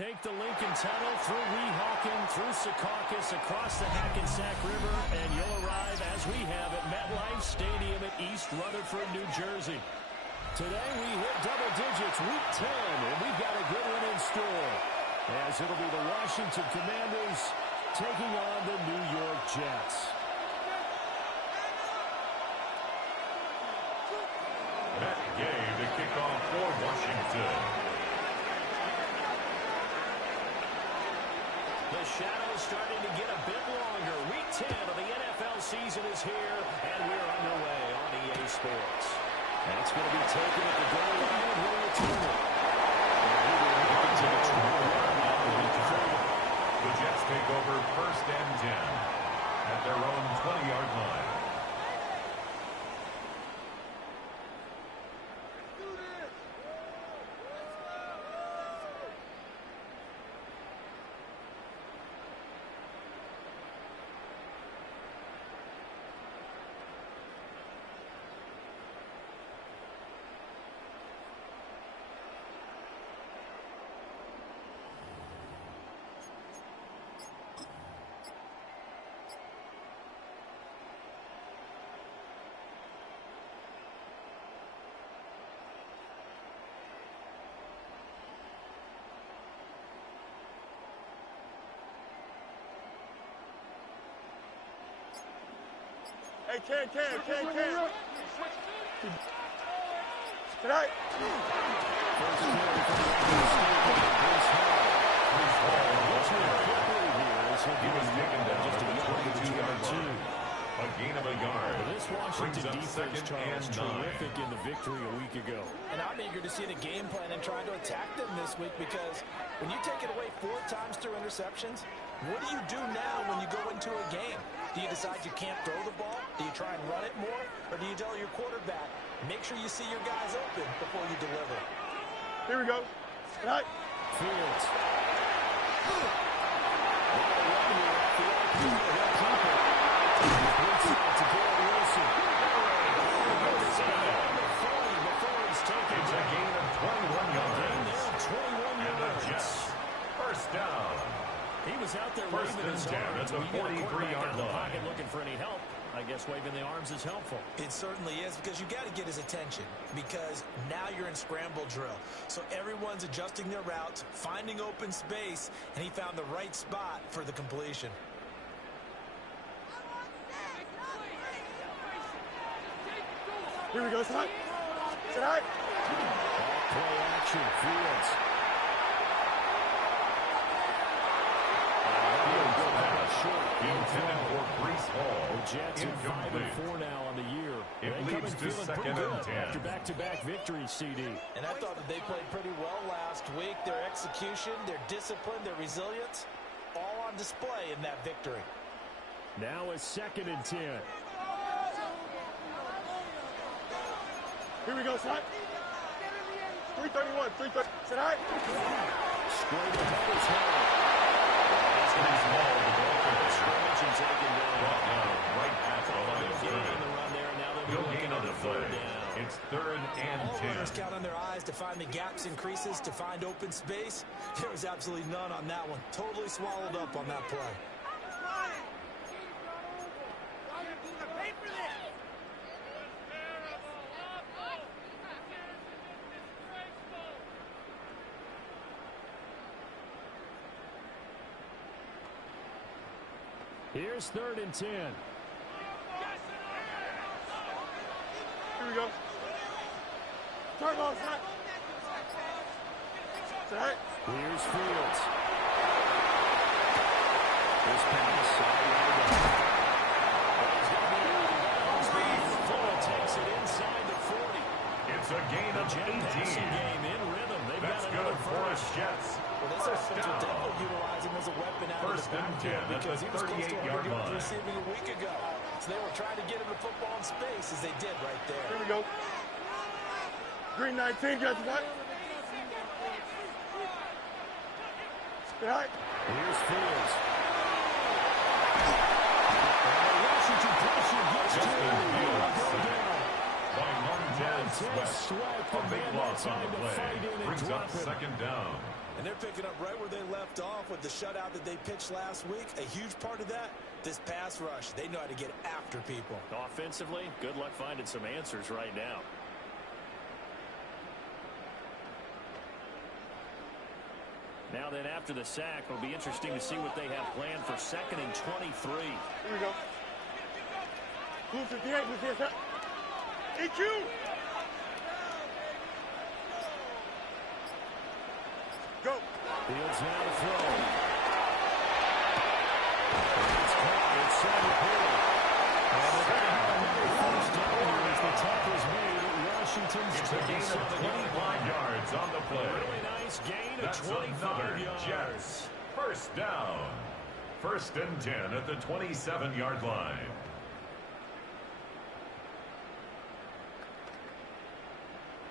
take the Lincoln Tunnel through Weehawken, through Secaucus, across the Hackensack River, and you'll arrive, as we have, at MetLife Stadium at East Rutherford, New Jersey. Today we hit double digits, Week 10, and we've got a good one in store, as it'll be the Washington Commanders taking on the New York Jets. That game to kick off for Washington. The shadow's starting to get a bit longer. Week 10 of the NFL season is here, and we're underway on EA Sports. That's going to be taken at the goal line, and we'll return it. The Jets take over 1st and 10 at their own 20-yard line. Hey, Ken. Tonight. He was taken down just at the 22-yard line. A gain of a yard. This Washington defense, Charles, terrific in the victory a week ago. And I'm eager to see the game plan and trying to attack them this week, because when you take it away 4 times through interceptions, what do you do now when you go into a game? Do you decide you can't throw the ball? Do you try and run it more? Or do you tell your quarterback, make sure you see your guys open before you deliver? Here we go. Tonight. Fields. It's a gain of 21 yards. And the Jets, 1st down. He was out there waving his arms. At the 43-yard line. Looking for any help. I guess waving the arms is helpful. It certainly is, because you got to get his attention, because now you're in scramble drill. So everyone's adjusting their routes, finding open space, and he found the right spot for the completion. Here we go, tonight. Play action, Fields. Intended for Brees Hall. The Jets are 5-4 now on the year. It leads to 2nd and 10. After back-to-back victories, CD. And I thought that they played pretty well last week. Their execution, their discipline, their resilience, all on display in that victory. Now it's 2nd and 10. Here we go, tonight. 331, 330. Tonight. Straight above his head. Scrimmage and taken down. Right at the line of scrimmage. No gain on the play. It's 3rd and 10. Owners count on their eyes to find the gaps and creases, to find open space. There was absolutely none on that one. Totally swallowed up on that play. Here's 3rd and 10. Here we go. Turn ball, tonight. Here's Fields. This pass takes it inside the 40. It's a gain of 18. Game in rhythm. That's good for us Jets. Well, this offense will definitely utilize him as a weapon out of the 1st and 10 because he was close to 38-yard line. Receiving a week ago. So they were trying to get him the football in space, as they did right there. Here we go. Green 19, got that. Here's Fields. Washington pressure gets to him. By Montez Sweat. A big loss on the play. Brings up 2nd down. And they're picking up right where they left off with the shutout that they pitched last week. A huge part of that, this pass rush. They know how to get after people. Offensively, good luck finding some answers right now. Now then, after the sack, it'll be interesting to see what they have planned for 2nd and 23. Here we go. Move 58, move 58. It's you! Go. Fields now to throw. It's caught. It's Sammy Hill. And they're going to have another first down here as the tackle's made at Washington's 27. It's a gain of 25 yards on the play. Really nice gain of That's 25 yards. Jets. First down. 1st and 10 at the 27-yard line.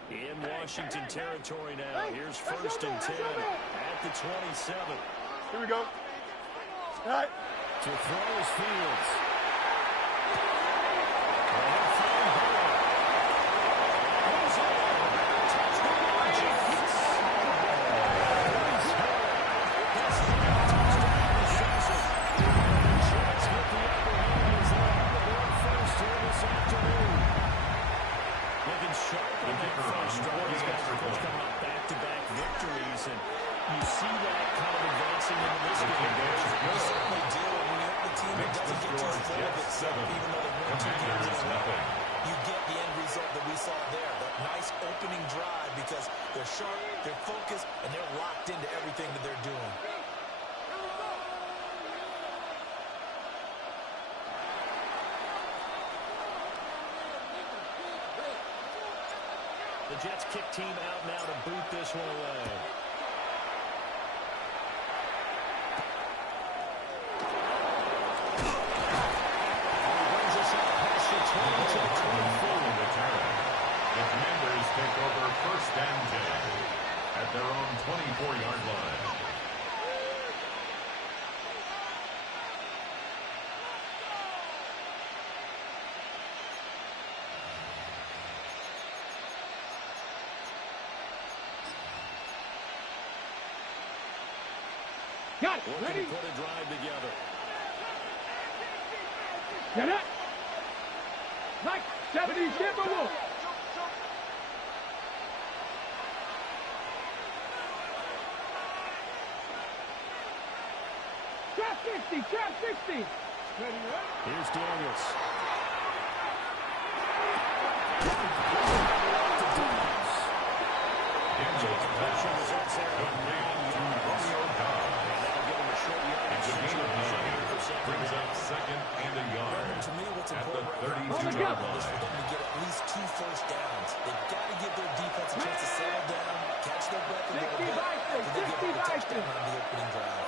In Washington territory now. Here's 1st and 10 at the 27. Here we go. All right. To throw is Fields. The Jets kick team out now to boot this one away. And he brings us out past the 20 to the 24. Return. The Commanders take over 1st and 10 at their own 24-yard line. Got it. Looking Ready? to put a drive together. Get it. Like 70, Timberwolves. Trap 60, trap 60. Ready, right? Here's Daniels. Pressure was up there. Brings up 2nd and a yard. To me, what's At the important 32-yard is for line. them to get at least 2 first downs. They've got to give their defense a chance to settle down, catch their breath a little bit, so they give up a touchdown on the opening drive.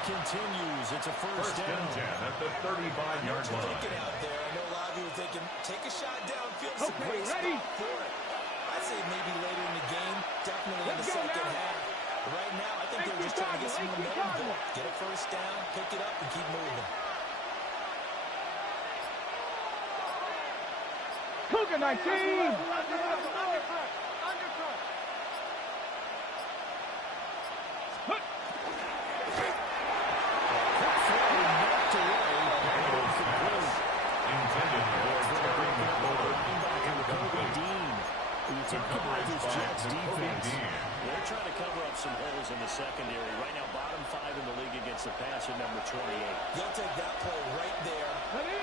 Continues. It's a first down. And 10 at the 35-yard line. Thinking out there, I know a lot of you are thinking, take a shot downfield. It's a great ready? spot for it. I'd say maybe later in the game, definitely in the second half. But right now, I think they're just trying to get some momentum going. Get a first down, pick it up, and keep moving. Cougar 19. They're trying to cover up some holes in the secondary. Right now, bottom 5 in the league against the pass at number 28. They'll take that play right there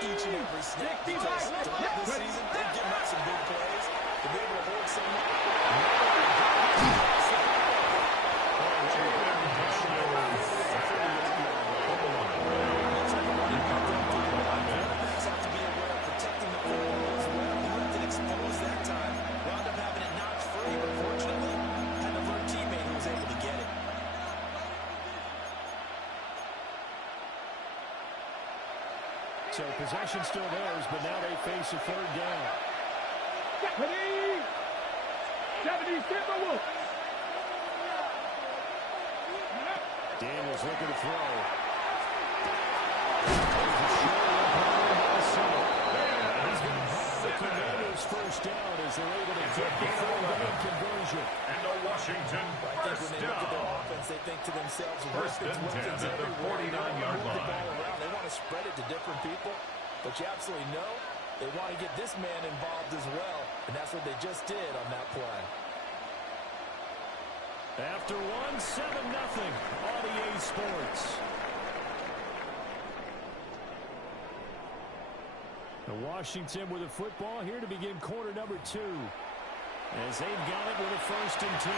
each and every snap because throughout this season, they've given up some big plays. To be able to hold someone. Have to be aware of protecting the football as well. He left it exposed that time. Wound up having it knocked free, but fortunately, had an alert teammate who was able to get it. So possession still theirs, but now they face a 3rd down. Ready? 70 Timberwolves. is looking to throw. The Commanders' first down as they're able to get the third-down conversion. And the Washington first When they look at their down. offense, they think to themselves, First and 10 at their 49-yard line. They want to spread it to different people, but you absolutely know they want to get this man involved as well, and that's what they just did on that play. After one, 7-0 on EA Sports. The Washington with the football here to begin quarter number 2. As they've got it with a 1st and 10.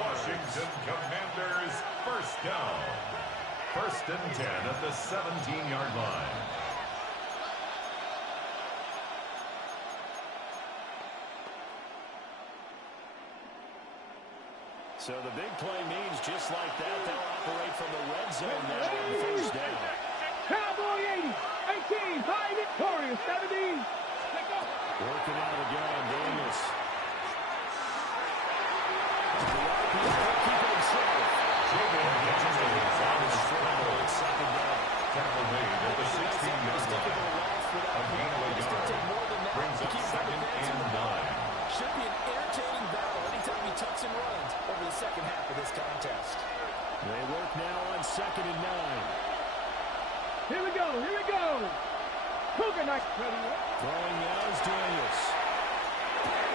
Washington Commanders first down. 1st and 10 at the 17-yard line. So the big play means just like that, they'll operate from the red zone now on 1st down. Cowboy 80, 18, high victorious, 17. Working out again, Daniels. Tackle made at the 16-yard line. A gain of a yard brings up 2nd and 9. Should be an entertaining battle anytime he tucks and runs over the second half of this contest. They work now on 2nd and 9. Here we go, here we go. Cougar night. Throwing now is Daniels.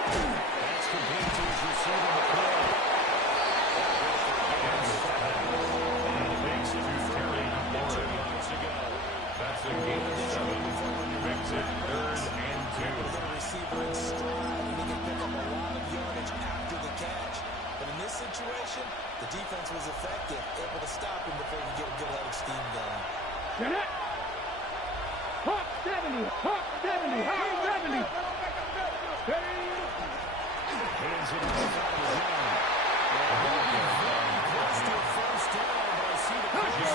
That's complete to his receiver, McCoy. Makes it to Terribad. 2 yards to go. That's a gain of 7. Makes it 3rd and 2. The receiver in stride, and he can pick up a lot of yardage after the catch. But in this situation, the defense was effective, able to stop him before he could get a good head of steam going. Get it. Hawk 70, Hawk 70, Hawk 70. Hands it inside the zone. Close to a 1st down, but I see the pitch.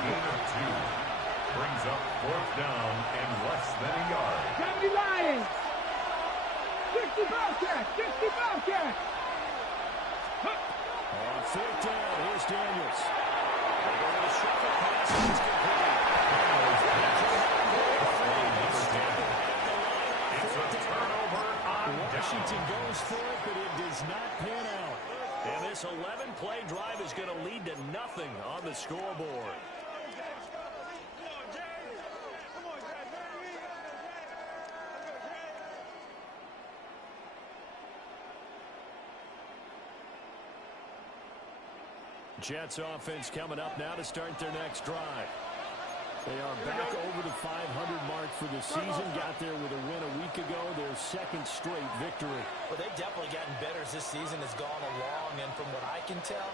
Gain of 2. Brings up 4th down and less than a yard. 70 Lions. 60 Bobcats, 60 Bobcats. On 4th down, here's Daniels. They're going to shuffle pass, and it's complete. It's a turnover on Washington down. goes for it, but it does not pan out. And this 11-play drive is going to lead to nothing on the scoreboard. Jets offense coming up now to start their next drive. They are back over the 500 mark for the season. Got there with a win a week ago, their 2nd straight victory. Well, they've definitely gotten better as this season has gone along, and from what I can tell,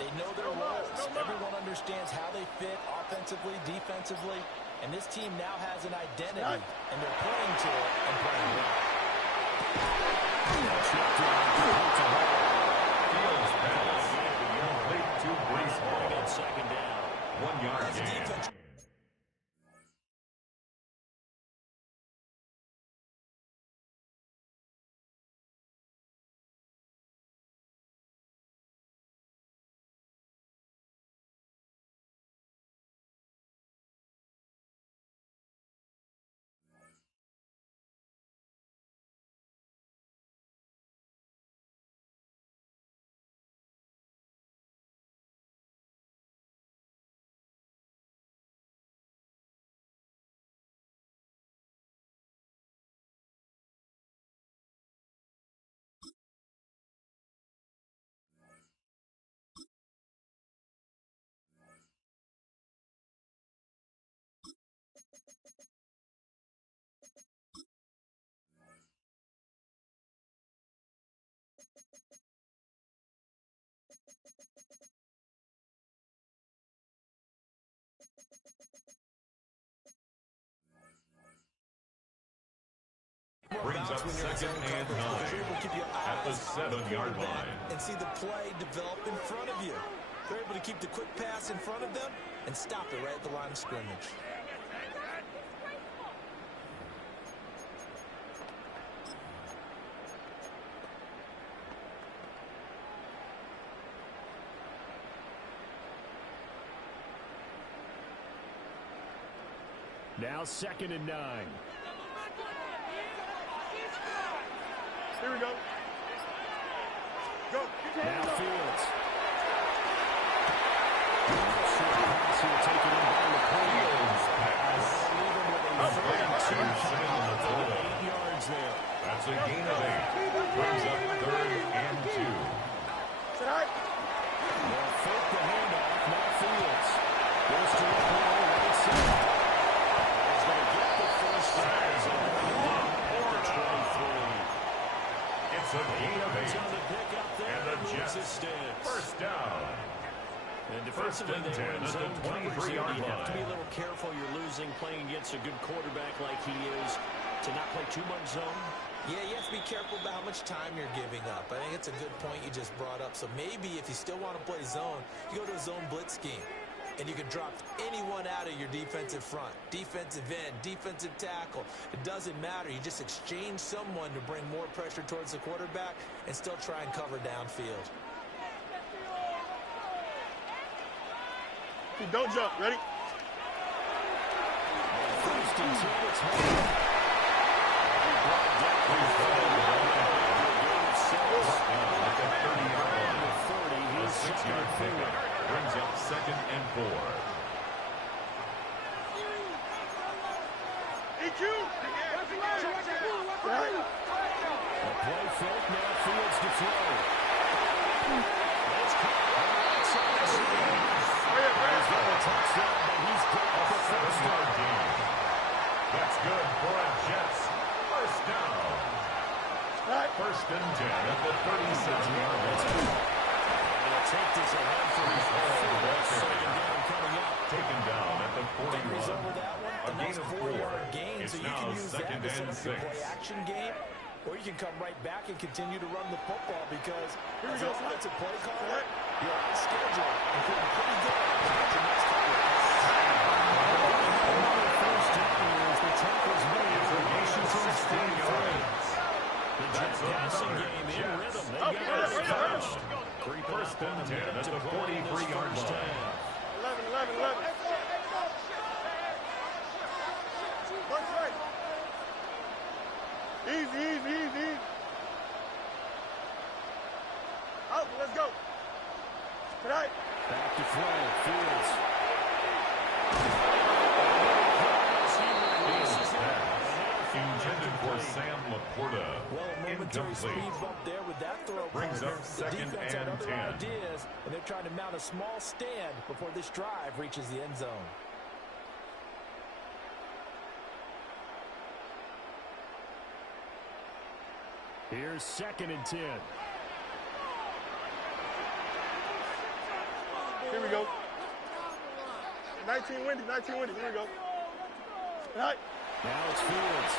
they know their roles. Everyone understands how they fit offensively, defensively, and this team now has an identity, and they're playing to it and playing well. Fields pass. Complete to Brees Hall. 2nd down. 1 yard gain. brings up second and 9 at the 7-yard line. And see the play develop in front of you. They're able to keep the quick pass in front of them and stop it right at the line of scrimmage. Now 2nd and 9. Here we go. Go. Now Fields. Short pass here taken in by Fields pass. Leave him with a 32 8 yards there. That's a gain of 8. Brings up 3rd and 2. Sit high. They'll fake the handoff. Now Fields. Goes to the right side. He's going to get the first down. At the 23. It's a gain of 8. On the pick up there. And the Jets first down. And defensively, First and they were 10 in at the zone coverage there. 23-yard You have to be a line. little careful. You're losing playing against a good quarterback like he is to not play too much zone. Yeah, you have to be careful about how much time you're giving up. I think it's a good point you just brought up. So maybe if you still want to play zone, you go to a zone blitz scheme. And you can drop anyone out of your defensive front. Defensive end, defensive tackle. It doesn't matter. You just exchange someone to bring more pressure towards the quarterback and still try and cover downfield. Don't jump. Ready? First and 10, it's home. At the 30-yard line. A 6-yard pickup brings up 2nd and 4. EQ. A play fake, now Fields to throw. That's caught on the outside. He's got a touchdown, but he's got the first down. gain. That's good for a Jets. First down. First and 10 at the 37-yard line. They'll take this ahead for his second down coming up. Taken down at the 41. Over that one, A a gain nice of 4-yard 4. gain, It's so you now can use that 2nd to set and up your 6. play-action game, or you can come right back and continue to run the football because as an offensive play caller, you're on schedule and feeling pretty good about your next target. First down as the tackle's made. It's a gain of 16 yards. The Jets passing game in rhythm. They got it first. First and 10 at the 43-yard line. 11. One strike. Easy. Out, let's go. Tonight. Back to throw. Fields. Intended for Sam Laporta. Well, a momentary Incomplete. speed bump there with that throw. Brings up The 2nd defense had and other 10. ideas, and they're trying to mount a small stand before this drive reaches the end zone. Here's 2nd and 10. Here we go. 19 windy. Here we go. Tonight. Now it's Fields.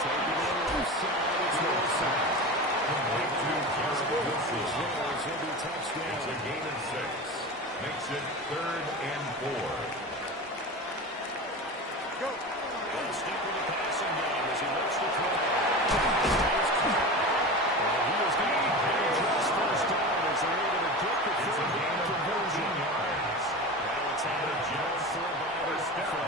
Taking it left side. It's Wilson. Complete to Garrett Wilson. It's going to be a touchdown. It's a gain of 6. Makes it 3rd and 4. Go. They'll stick with the passing game as he looks to throw. And he is going to address first down as they're able to get the It's a third gain down of conversion. 13 yards. Now it's out of Jets first down.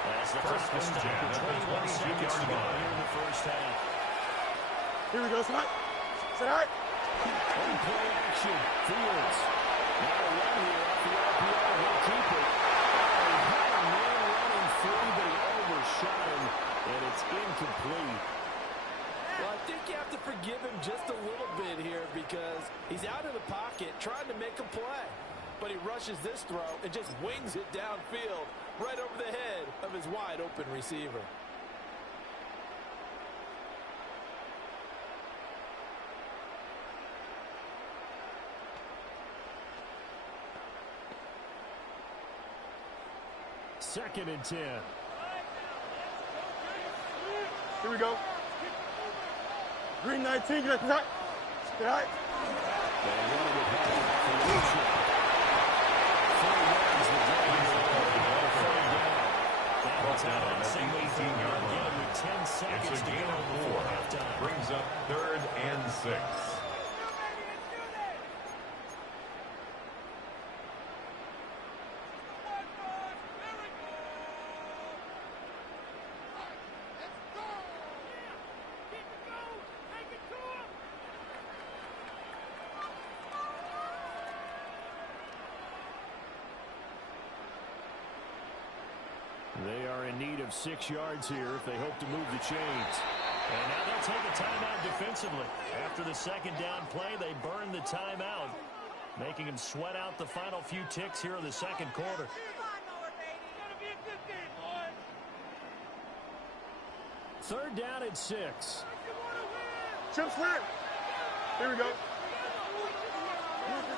As the First clock is and 10 stopped at with the 21 seconds to 22-yard go line. here in the first half. Here we go, tonight. Tonight. On play action, Fields. Now a run here off the RPO. He'll keep it. He had a man running free, but he overshot him, and it's incomplete. Well, I think you have to forgive him just a little bit here because he's out of the pocket trying to make a play. But he rushes this throw and just wings it downfield right over the head of his wide-open receiver. Second and 10. Here we go. Green 19, get that. Stay high. Brought down at the 18-yard line. It's a gain of 4. Brings up 3rd and 6. They are in need of 6 yards here if they hope to move the chains. And now they'll take a timeout defensively. After the second down play, they burn the timeout, making them sweat out the final few ticks here in the second quarter. Third down at 6. Chip slant. Here we go.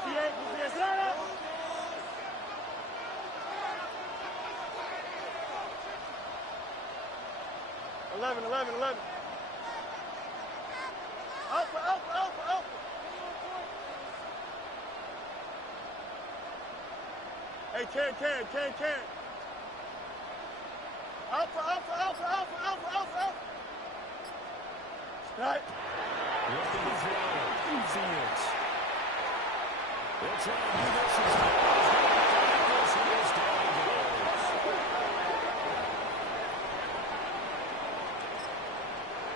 58, 58, 11. Alpha. Hey, can. Alpha. Right. Looking to throw. Phoenix. They'll try to do this.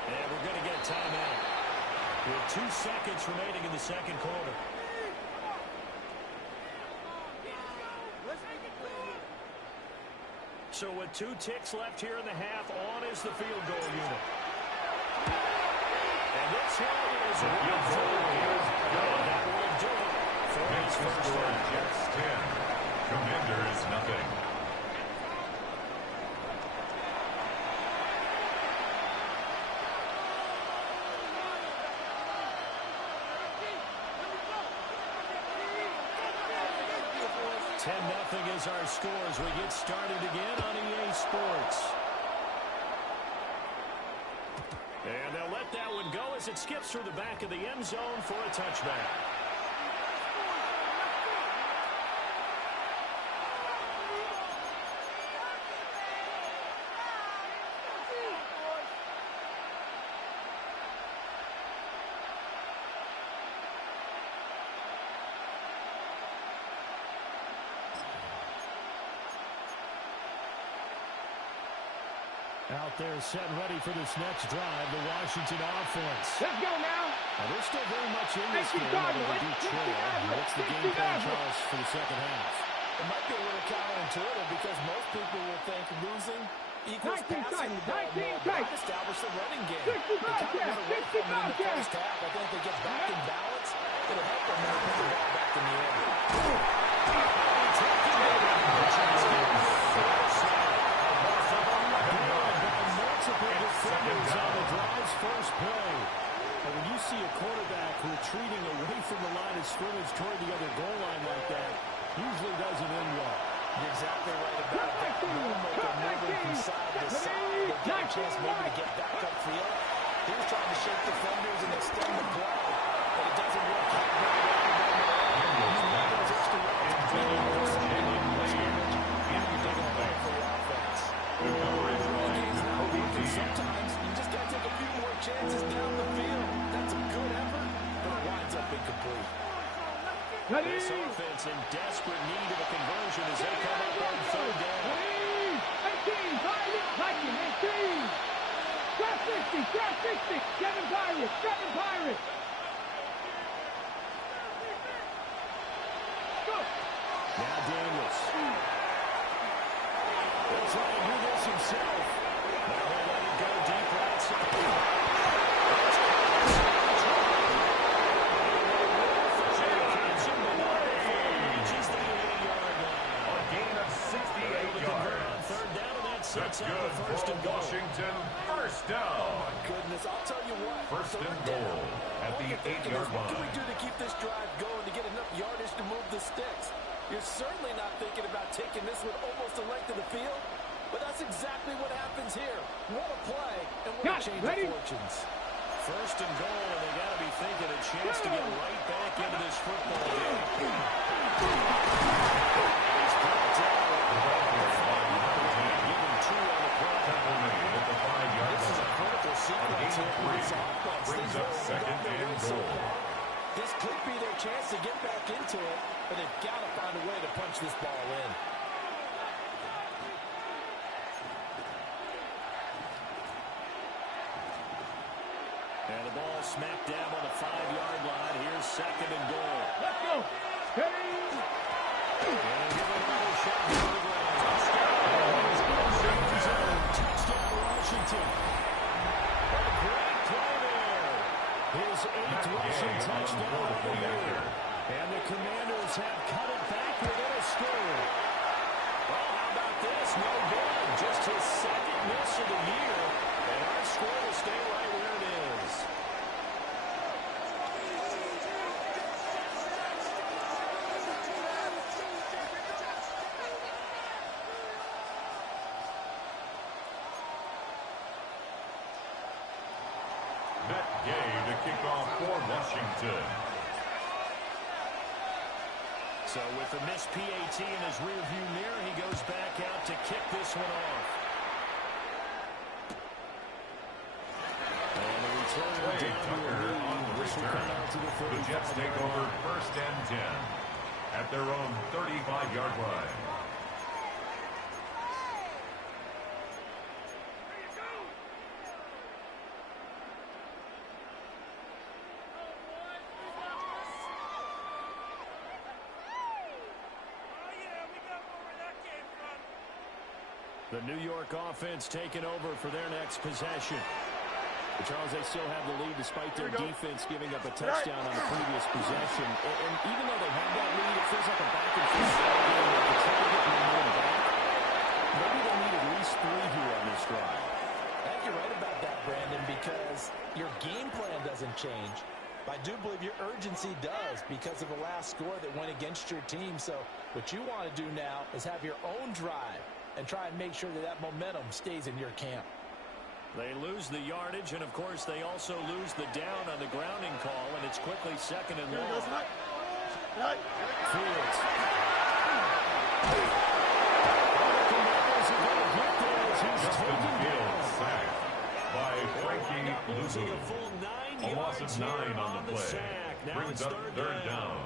And we're going to get a timeout with 2 seconds remaining in the second quarter. So with 2 ticks left here in the half, on is the field goal unit. And this one is a real goal. That will do it for his first down. Jets 10. Commanders nothing. Nothing is our score as we get started again on EA Sports. And they'll let that one go as it skips through the back of the end zone for a touchback. Out there set and ready for this next drive, the Washington offense. Let's go now. They're still very much in this game, although they do trail. What's the game plan, Charles, for the second half? It might be a little counterintuitive because most people will think losing equals passing the ball more, but establish the running game. They kind of went away from it in the first half. I think they get back in balance. It'll help them when they put the ball back in the air. Defenders on the drive's first play. And when you see a quarterback retreating away from the line of scrimmage toward the other goal line like that, usually doesn't end well. You're exactly right about that. Normal, they're moving from side to side. They get a chance maybe to get back upfield. He was trying to shake defenders and extend the play, but it doesn't work out very well. He's made those extra yards completing those for the offense. Sometimes you just got to take a few more chances down the field. That's a good effort, but it winds up incomplete. This offense in desperate need of a conversion as they come up on third down. 18, Viking, 18. Drop 60, 7 Pirates. Go. Now Daniels. He'll try to do this himself. Now he'll let it go deep right side. That's good for Washington. First down. Oh, my goodness. I'll tell you what. First and goal at the 8-yard line. What can we do to keep this drive going to get enough yardage to move the sticks? You're certainly not thinking about taking this one almost the length of the field, but But that's exactly what happens here. What a play, and what a change of fortunes. First and goal, and they got to be thinking a chance to get right back into this football game. He's brought down. Give him 2 on the play. At the 5-yard line. This is a critical sequence here for this offense. Brings up second and goal. This could be their chance to get back into it, but they've got to find a way to punch this ball in. And the ball smack dab on the 5-yard line. Here's second and goal. Let's go. Hey. And give it another shot to the ground. Touchdown, Washington. A great play there. His 8th rushing touchdown of the year. And the Commanders have cut it back within a score. Well, how about this? No good. Just his 2nd miss of the year. And our score will stay right where it is. Matt Gay to kick off for Washington. So with the missed PAT in his rearview mirror, he goes back out to kick this one off. And the return Tucker on the return. The Jets take over first and 10 at their own 35-yard line. The New York offense taking over for their next possession. But Charles, they still have the lead despite their defense giving up a touchdown on the previous possession. And even though they have that lead, it feels like a back-and-forth game. They try to get momentum back. Maybe they need at least 3 here on this drive. I think you're right about that, Brandon, because your game plan doesn't change. I do believe your urgency does because of the last score that went against your team. So what you want to do now is have your own drive and try and make sure that that momentum stays in your camp. They lose the yardage, and, of course, they also lose the down on the grounding call, and it's quickly second and long. Fields. Justin Fields sacked by Frankie Losing Luvu. a full 9 A loss yards of 9 here on the play. sack. Now Brings it's up third down.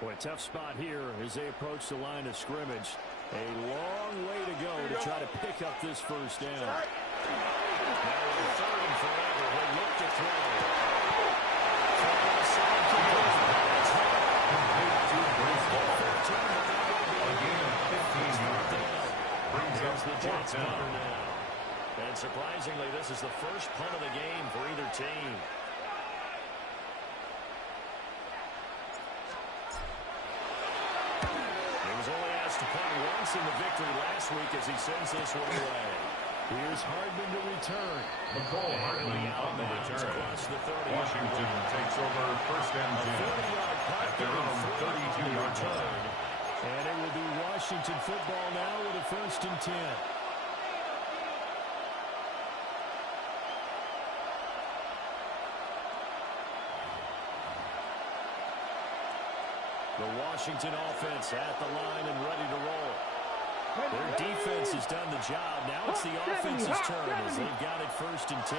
Boy, tough spot here as they approach the line of scrimmage. A long way to go to try to pick up this first down. Now in third and forever, he'll look to throw. A gain of 15 yards. Brings up the fourth Jets down. punter now. And surprisingly, this is the first punt of the game for either team. To punt once in the victory last week as he sends this one away. Here's Hardman to return. McCole Hardman on the return. Across the 30. Washington takes over first and 10 at their own 32-yard line. And it will be Washington football now with a first and 10. The Washington offense at the line and ready to roll. Their defense has done the job. Now it's the offense's turn as they've got it first and 10.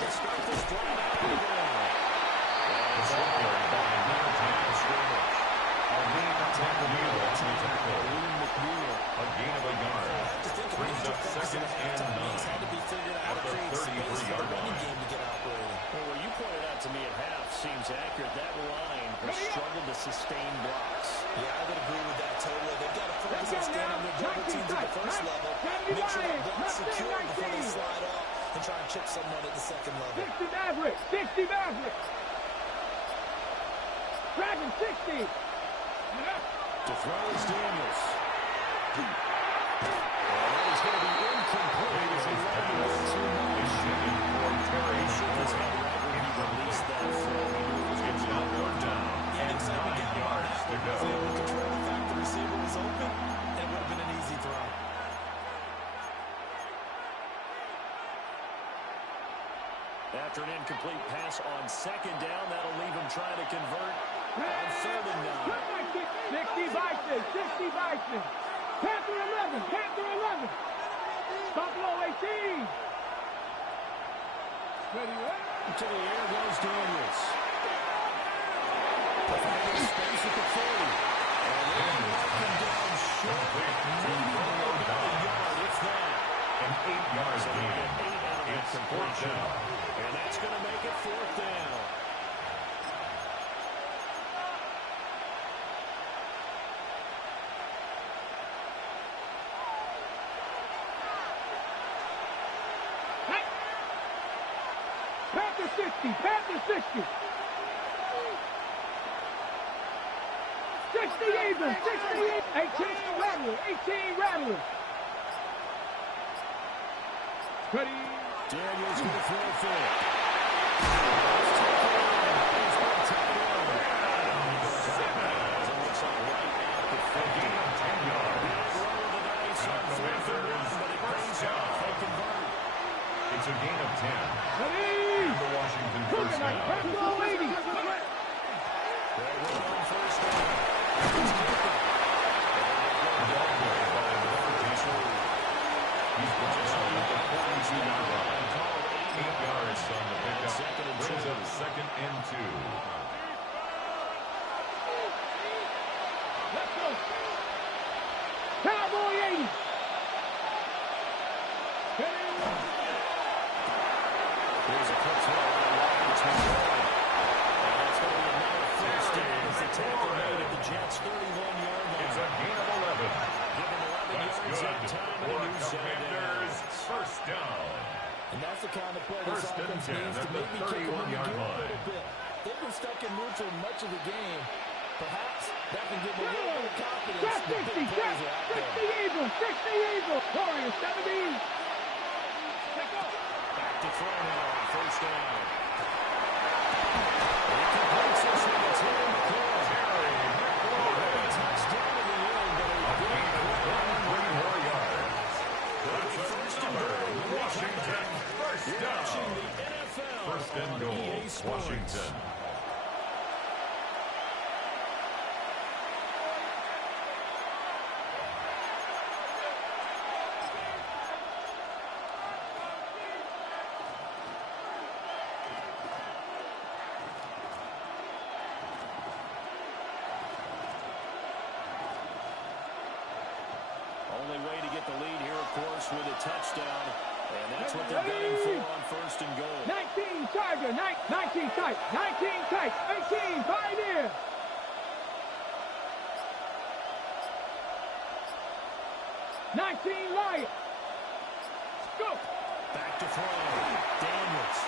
Let's start this drive out of the ground. It's tackled by Leonard scrimmage. A gain of a yard. Brings up second and 9 at the 33-yard line. Well, what you pointed out to me at half seems accurate. That line has struggled to sustain blocks. Yeah, I would agree with that totally. They've got to focus on staying on their double teams at the first level. Make sure that block's secure before they slide off and try and chip someone at the second level. 60 Maverick. 60 Maverick. Dragon 60. To throw is Daniels. And that is going to be incomplete as he ran the 1-2 Is shifted for Terry Shepard. an incomplete pass on second down. That'll leave him trying to convert on third and 9. 60 Bison, 60 Bison. Panther 11, Panther 11. Buffalo 18. Ready, To the air goes Daniels. Finding space at the 40. And they're marking down short. Maybe about a yard, if that. An 8-yard gain. 8 out of It's that fourth completion. down. And that's going to make it fourth down. Panther 60, Panther 60. 60 Eagles, 68. 18 Rattler, 18 Rattler. Ready. Daniels going to throw for it. It's a gain of 10. Ready. And the Washington first down. Buffalo 80. First down. He's brought down at the 42-yard line. 8 yards on the pickup. Brings up second and 2. Let's go. Cowboy 80. Here's a quick throw on the line between one. And that's going to be another first down as the tackle made at the Jets' 31-yard line. It's a gain of 11. Give him 11 That's yards good. that time For and a new the set of Commanders, downs. first down. And that's the kind of play this First and offense 10 needs at to the maybe kick them in the 31-yard gear a line. little bit. They've been stuck in neutral much of the game. Perhaps that can give them a little bit of confidence. Shot The 60, big plays are out 60 there. Eagles, 60 Eagles. Warriors 70. Back to throw now on first down. He completes this one to Terry McLaurin. Touchdown in the end, but a big play. 3 more yards. That's a number. Washington, first You're down. watching the NFL First and on goal, EA Sports. Washington. Only way to get the lead here, of course, with a touchdown. And that's what they're gunning for on first and goal. 19 Tiger, 19 tight, 19 tight, 18 Pioneer. 19 Lion. Go. Back to throw. Daniels.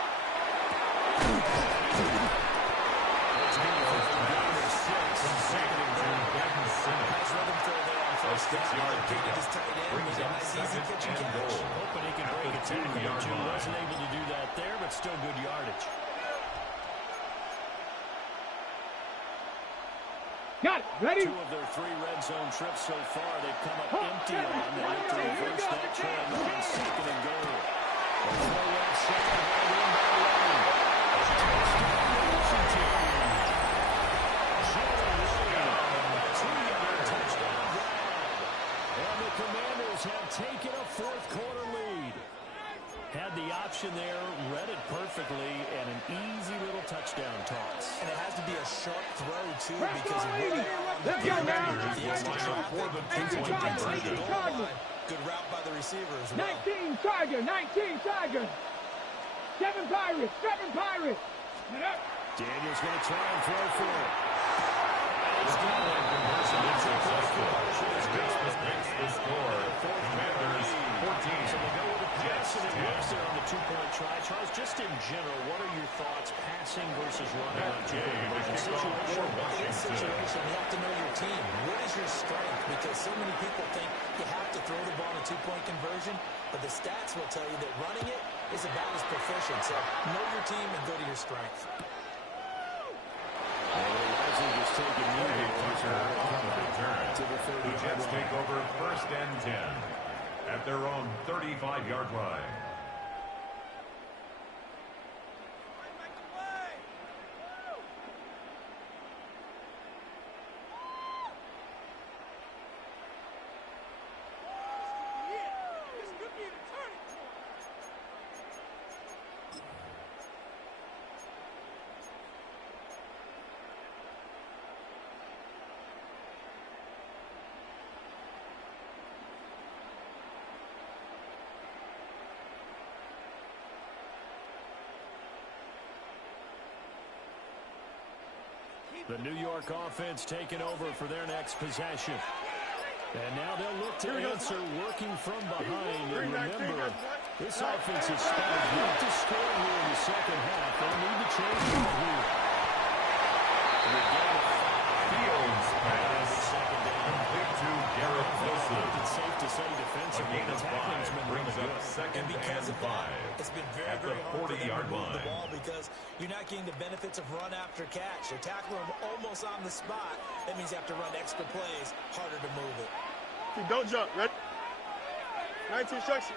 It's going to be a gain of 6 from second and goal. Nice rhythm throw there on first down. Six-yard Located pickup. his tight end. Brings Made a up nice, easy second catch and and catch. goal. Hoping he can At break the a tackle or 2-yard two. line. Wasn't able to do that there, but still good yardage. Got it. Ready? 2 of their 3 red zone trips so far, they've come up empty on. They have to reverse that trend on second and goal. A throw outside, right in by Lane. Touchdown, Washington. Joe Lane, 2-yard touchdown drive. And the Commanders have taken a fourth-quarter lead. Had the option there, read it perfectly, and an easy little touchdown toss. And it has to be a sharp throw, too, because of where they are on the Let's go now. The extra traffic. For the Eighteen two-point Tiger, conversion. 19 Tiger. Good route by the receiver as well. 19 Tiger, 19 Tiger. 7 Pirates, 7 Pirates. Get up. Daniels going to try and throw for it. The two-point conversion is successful. This makes the score. Commanders 14. So they go with a pass and it 10. works there on the two-point try. Charles, just in general, what are your thoughts passing versus running on two-point conversion situation? In this situation, you have to know your team. What is your strength? Because so many people think you have to throw the ball in a two-point conversion, but the stats will tell you that running it is about as proficient. So know your team and go to your strength. And they're likely just taking A touchdown on the return. to the The 30-yard Jets line. take over first and 10 at their own 35-yard line. The New York offense taking over for their next possession. And now they'll look to answer working from behind. And remember, this offense is starting not to score here in the second half. They'll need to change that here. Fields pass. Complete to Garrett Wilson. It's safe to say defensively, the tackling's been really good. Second and 5. It's been very, At the very hard for them to 40-yard move the line. ball because you're not getting the benefits of run after catch. They're tackling them almost on the spot. That means you have to run extra plays, harder to move it. Don't jump. Ready? 19 instruction.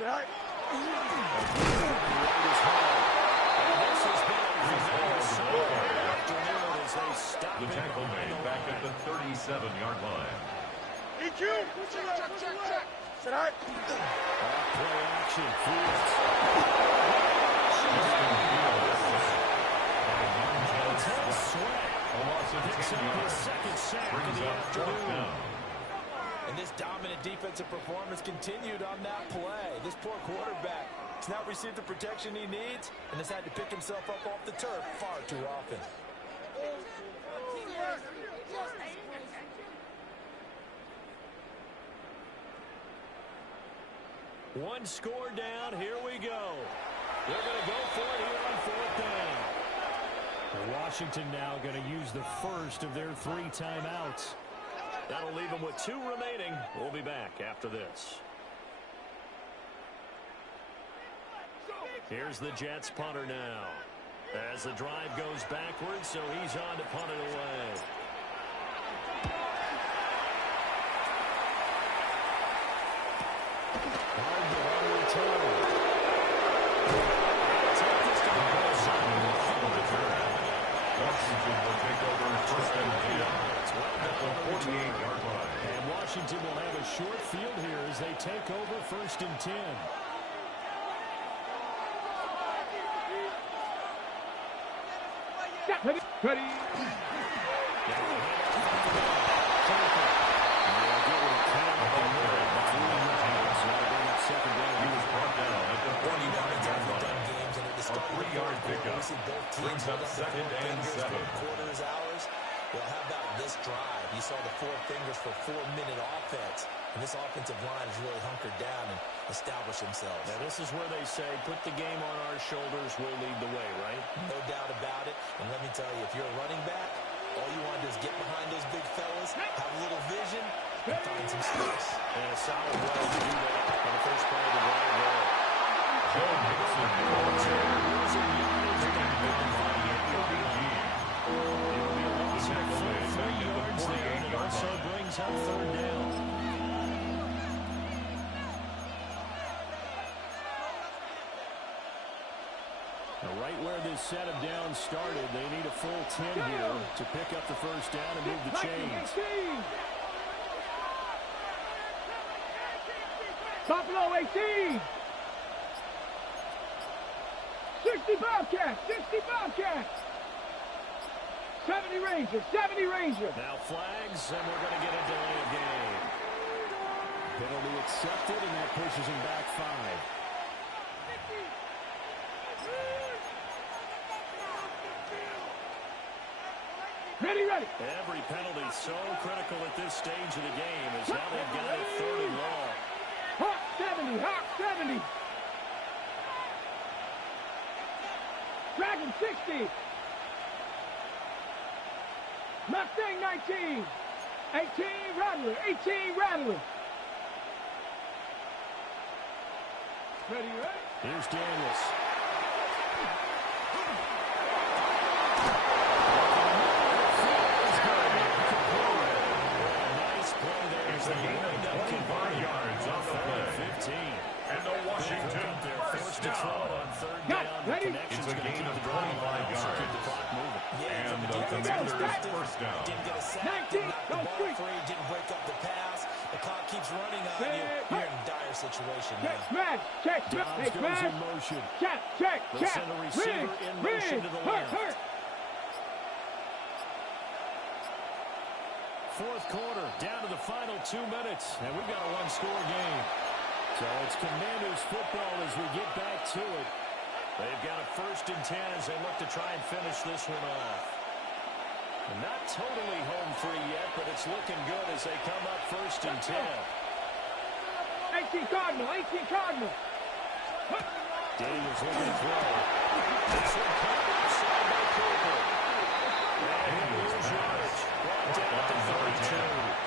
Right. The tackle made back at the 37-yard line. EQ. Check. Sit high. Play action. Fields. A loss of 10 yards. Second sack Brings of the up fourth afternoon. down. And this dominant defensive performance continued on that play. This poor quarterback has not received the protection he needs and has had to pick himself up off the turf far too often. One score down. Here we go. They're going to go for it here on fourth down. And Washington now going to use the first of their 3 timeouts. That'll leave them with 2 remaining. We'll be back after this. Here's the Jets punter now. As the drive goes backwards, so he's on to punt it away. Hard to return. Take this to the goal line. Washington will take over first and 10 at the 48-yard line. And Washington will have a short field here as they take over first and 10. Ready. He was brought down at the 49-yard line. A 3-yard pickup brings up second and 7. Quarter is ours. Well, how about this drive? You saw the 4 fingers for 4-minute offense. And this offensive line has really hunkered down and established themselves. Now, this is where they say, put the game on our shoulders, we'll lead the way, right? No doubt about it. And let me tell you, if you're a running back, all you want to do is get behind those big fellas, have a little vision, and find some space. And a solid way to do that on the first play of the drive there. Joe Mixon taken down by AFC. The tackle made back at the 48-yard Also line. brings up third down. Now, right where this set of downs started, they need a full 10 here to pick up the first down and move the chains. Buffalo 18. 60 Bobcats. 60 Bobcats. 70 Rangers. 70 Rangers. Now flags, and we're going to get a delay of game. Penalty accepted, and that pushes him back 5. Ready. Every penalty so critical at this stage of the game as now they've got it 3rd and long. Hawk 70. Hawk 70. Dragon 60. Mustang 19. 18 Rattler. 18 Rattler. Ready. Here's Daniels. Nice play there. It's a gain of 25 yards on the play. 15. And the Washington first down. On third down. Ready? It's a gain of 25 yards. Keep the clock moving. And the Commanders first down. Didn't get a sack, 19, didn't knock the go ball quick. free, didn't break up the pass. The clock keeps running on you. You're in a dire situation Check now. smash. Check Dobbs smash. Hey, goes smash. in motion. Check. They'll send a receiver in motion to the left. Hurt. Fourth quarter, down to the final 2 minutes, and we've got a 1-score game. So it's Commanders football as we get back to it. They've got a 1st and 10 as they look to try and finish this one off. And not totally home free yet, but it's looking good as they come up 1st and 10. 18 Cardinal, 18 Cardinal. Daniels looking to throw. This one caught outside by Cooper. And he'll lose yardage. Brought down at the 32.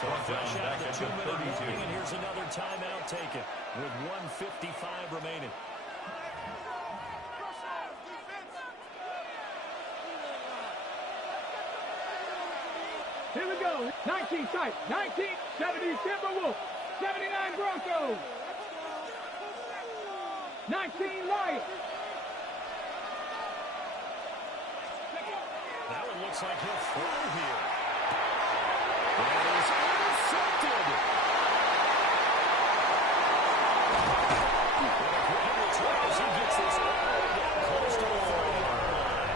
So fresh out of the 2-minute warning, and here's another timeout taken with 1:55 remaining. Here we go. 19 Titans, 19, 70 Timberwolves, 79 Broncos, 19 Lions. That one looks like he'll throw here. That is intercepted. And a great return as he gets this all down close to the 30-yard line.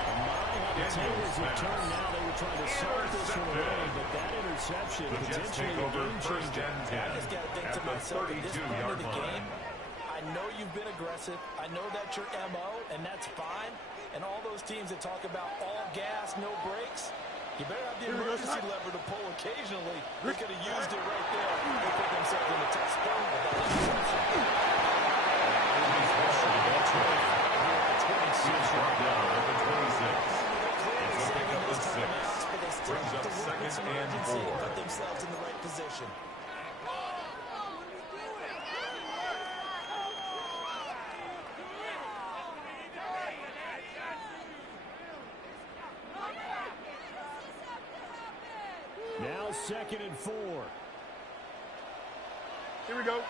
And my, how the tables have turned now. They were trying to start this one away, but that interception potentially a game changer. I just got to think to myself, at this point of the game, I know you've been aggressive. I know that's your MO, and that's fine. And all those teams that talk about all gas, no brakes, you better have the emergency lever to pull occasionally. They could have used it right there. They put themselves in a tough spot with that interception. Down at the 26. It's a pick up of 6. Brings up 2nd and 4. Put themselves in the right position. Now 2nd and 4. Here we go.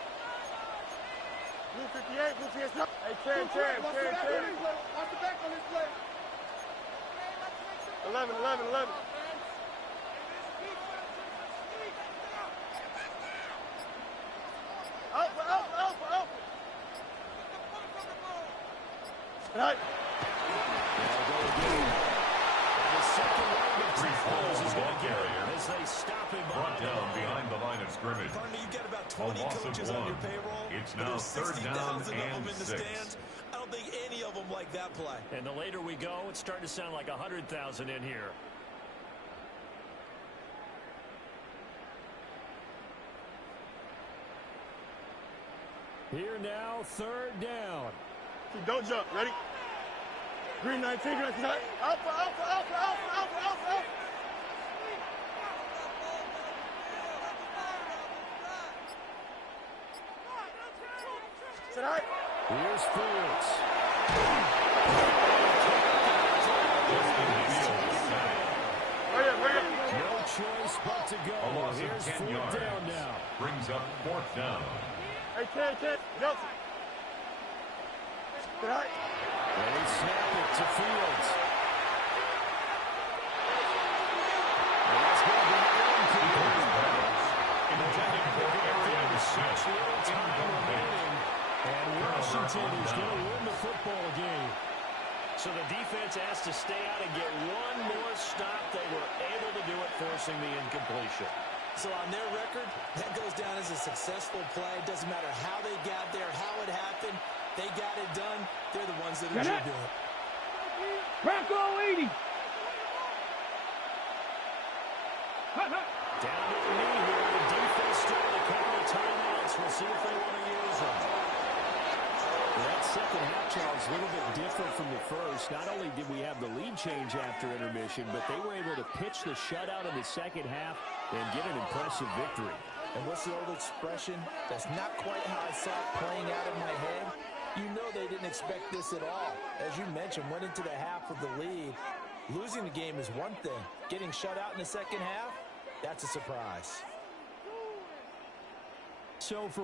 Blue 58, blue 58. Hey, Cam. Watch the back on this play. 11. Up. Right. The second round of tackles is going to get him as they stop him Brought down behind the line of scrimmage. Partner, you've got about 20 coaches on your payroll. It's now 3rd down and 6. I don't think any of them like that play. And the later we go, it's starting to sound like 100,000 in here. Here now, 3rd down. Don't jump. Ready? Green 19. Up. Tonight. Here's Fields. No choice but to go. A loss Here's of 10 4th yards. down now. Brings up 4th down. Hey, Ken. Nelson. Tonight. And they snap it to Fields. And that's going to be incomplete. Intended for area Such little time remaining. And Washington is going to win the football game. So the defense has to stay out and get one more stop. They were able to do it, forcing the incompletion. So on their record, that goes down as a successful play. It doesn't matter how they got there, how it happened. They got it done. They're the ones that enjoy doing it. Bronco 80. Down to the knee here. The defense still with a couple of timeouts. We'll see if they want to use them. That second half, Charles, a little bit different from the first. Not only did we have the lead change after intermission, but they were able to pitch the shutout in the second half and get an impressive victory. And what's the old expression? That's not quite how I saw it playing out in my head. You know they didn't expect this at all. As you mentioned, went into the half with the lead. Losing the game is one thing. Getting shut out in the second half, that's a surprise. So for